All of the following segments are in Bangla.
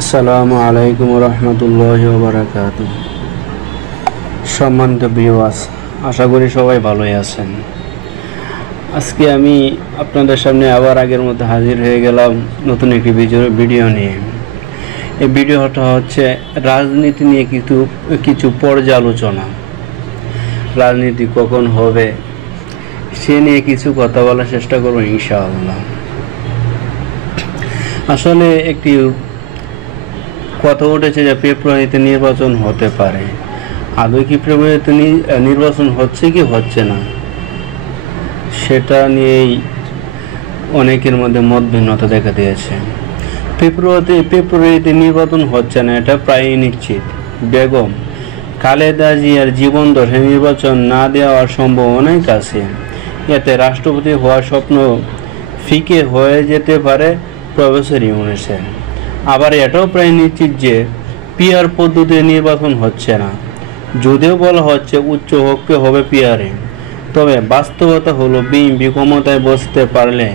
আসসালামু আলাইকুম রহমতুল্লাহি ওয়া বারাকাতুহু। সম্মানিত ভিউয়ার্স, আশা করি সবাই ভালোই আছেন। আজকে আমি আপনাদের সামনে আবার আগের মতো হাজির হয়ে গেলাম নতুন একটি ভিডিও নিয়ে। এই ভিডিওটা হচ্ছে রাজনীতি নিয়ে কিছু পর্যালোচনা। রাজনীতি কখন হবে সে নিয়ে কিছু কথা বলার চেষ্টা করব ইনশাআল্লাহ। আসলে একটি কথা উঠেছে যে ফেব্রুয়ারিতে নির্বাচন হতে পারে। আদৌ কি ফেব্রুয়ারিতে নির্বাচন হচ্ছে কি হচ্ছে না সেটা নিয়েই অনেকের মধ্যে মত ভিন্নতা দেখা দিয়েছে। ফেব্রুয়ারিতে নির্বাচন হচ্ছে না, এটা প্রায় নিশ্চিত। বেগম খালেদা জিয়ার জীবন ধরে নির্বাচন না দেওয়ার সম্ভাবনাই আছে। এতে রাষ্ট্রপতি হওয়ার স্বপ্ন ফিকে হয়ে যেতে পারে প্রফেসর ইউনূসের। আবার এটাও প্রায় নিশ্চিত যে পিআর পদ্ধতিতে নির্বাচন হচ্ছে না, যদিও বলা হচ্ছে উচ্চ কক্ষে হবে পিআরে। তবে বাস্তবতা হলো বিএনপি ক্ষমতায় বসতে পারলে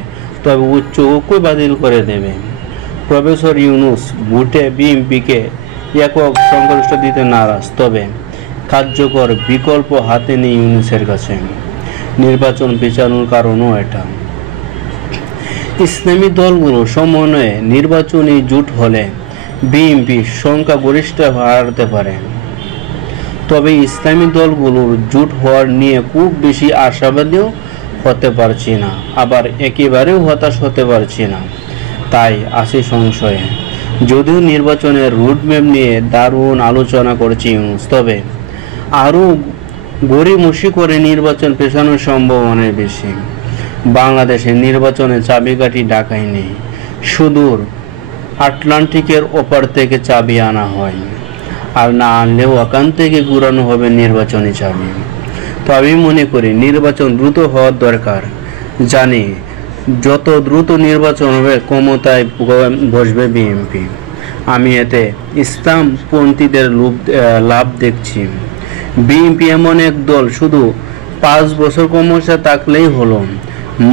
তবে উচ্চ কক্ষ বাতিল করে দেবে। প্রফেসর ইউনূস ভোটে বিএনপিকে একক সংখ্যাগরিষ্ঠ দিতে নারাজ, তবে কার্যকর বিকল্প হাতে নেই ইউনূসের কাছে। নির্বাচন পেছানোর কারণও এটা। ইসলামী দলগুলো সমন্বয়ে নির্বাচনী জোট হলে বিএনপি সংখ্যাগরিষ্ঠ হারাতে পারে। তবে ইসলামী দলগুলোর জোট হওয়ার নিয়ে খুব বেশি আশাবাদীও হতে পারছি না, আবার একেবারেও হতাশ হতে পারছি না। তাই আছি সংশয়ে। যদিও নির্বাচনের রুটম্যাপ নিয়ে দারুণ আলোচনা করছে ইউনূস, তবে আরও গড়িমসি করে নির্বাচন পেছানোর সম্ভাবনা বেশি। বাংলাদেশের নির্বাচনে চাবিকাঠি ঢাকায় নেই, সুদূর আটলান্টিকের ওপার থেকে চাবি আনা হয়, আর না আনলেও ওখান থেকে ঘুরানো হবে নির্বাচনী চাবি। তো আমি মনে করি নির্বাচন দ্রুত হওয়ার দরকার। জানি যত দ্রুত নির্বাচন হবে ক্ষমতায় বসবে বিএনপি। আমি এতে ইসলামপন্থীদের লাভ দেখছি। বিএনপি এমন এক দল, শুধু 5 বছর ক্ষমতা থাকলেই হলো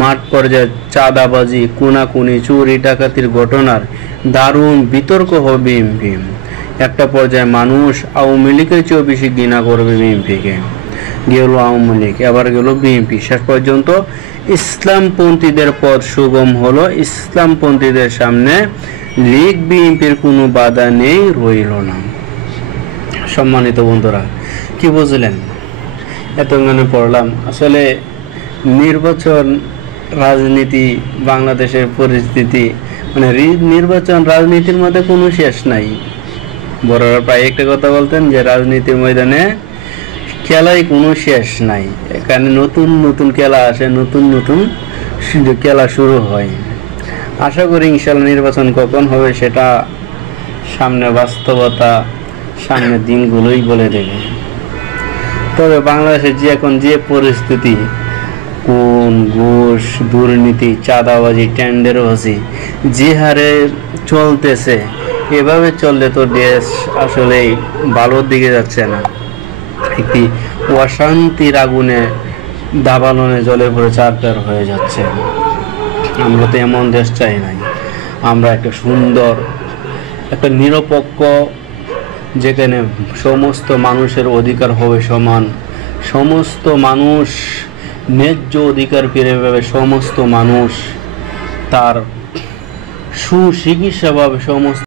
মাঠ পর্যায়ে চাঁদাবাজি, খুনাখুনি, চুরি ডাকাতির ঘটনার দারুণ বিতর্ক হবে বিএনপি। একটা পর্যায়ে মানুষ আওয়ামী লীগের চেয়েও বেশি ঘৃণা করবে বিএনপিকে। গেল আওয়ামী লীগ, এবার গেল বিএনপি। শেষ পর্যন্ত ইসলামপন্থীদের পথ সুগম হলো। ইসলামপন্থীদের সামনে লীগ বিএনপির কোনো বাধা নেই, রইল না। সম্মানিত বন্ধুরা, কি বুঝলেন? এতক্ষণে পড়লাম আসলে নির্বাচন, রাজনীতি, বাংলাদেশের পরিস্থিতি, মানে নির্বাচন রাজনীতির মধ্যে কোনো শেষ নাই। বড়রা প্রায় একটা কথা বলতেন যে রাজনীতির ময়দানে খেলায় কোনো শেষ নাই। এখানে নতুন নতুন খেলা আসে, নতুন নতুন খেলা শুরু হয়। আশা করি ইনশাল্লাহ নির্বাচন কখন হবে সেটা সামনে বাস্তবতা, সামনের দিনগুলোই বলে দেবে। তবে বাংলাদেশে এখন যে পরিস্থিতি, কোন ঘুষ, দুর্নীতি, চাঁদাবাজি, টেন্ডারবাজি যে হারে চলতেছে, এভাবে চললে তো দেশ আসলেই ভালোর দিকে যাচ্ছে না। একটি অশান্তির আগুনে দাবানলে জলে পড়ে চারপার হয়ে যাচ্ছে। আমরা তো এমন দেশ চাই নাই। আমরা একটা সুন্দর, একটা নিরপেক্ষ, যেখানে সমস্ত মানুষের অধিকার হবে সমান, সমস্ত মানুষ ন্যায্য অধিকার পেয়ে পাবে, সমস্ত মানুষ তার সুচিকিৎসা পাবে, সমস্ত